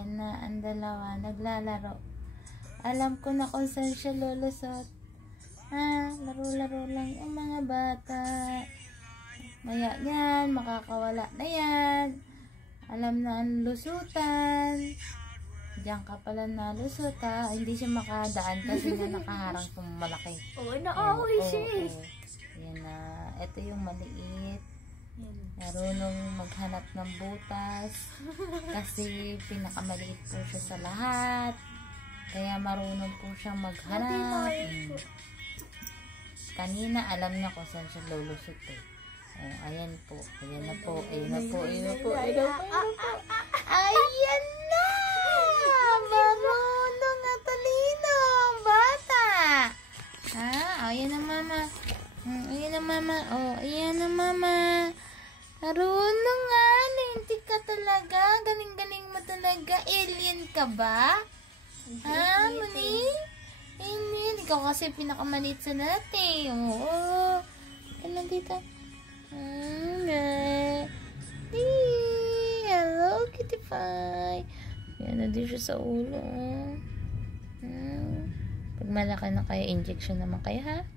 Ayan na ang dalawa, naglalaro. Alam ko na kung saan siya lulusot. Laro-laro lang yung mga bata. Maya yan, makakawala na yan. Alam na ang lusutan. Diyan ka pala nalusot ha. Hindi siya makadaan kasi na nakaharang kung malaki. Oo, naaway siya. Yan na. Ito yung maliit. Marunong maghanap ng butas. Kasi pinakamaliit po siya sa lahat. Kaya marunong po siyang maghanap. Kanina alam niya kung saan siya lulusot eh. Ayan po. Ayan na po. Ayan na po. Ayan na po. Ayan na po. Ayan na! Marunong at talino ang bata. Ayan na mama. Ayan na mama. Ayan na mama. Marunong nga. Lintik ka talaga. Galing-galing mo talaga. Alien ka ba? Muling? Alien. Ikaw kasi pinakamaliit sa lahat eh. Oo. Ano dito? Hello, Kitty Pie. Yan na din siya sa ulo. Pag malaki na kayo, injection naman kayo ha.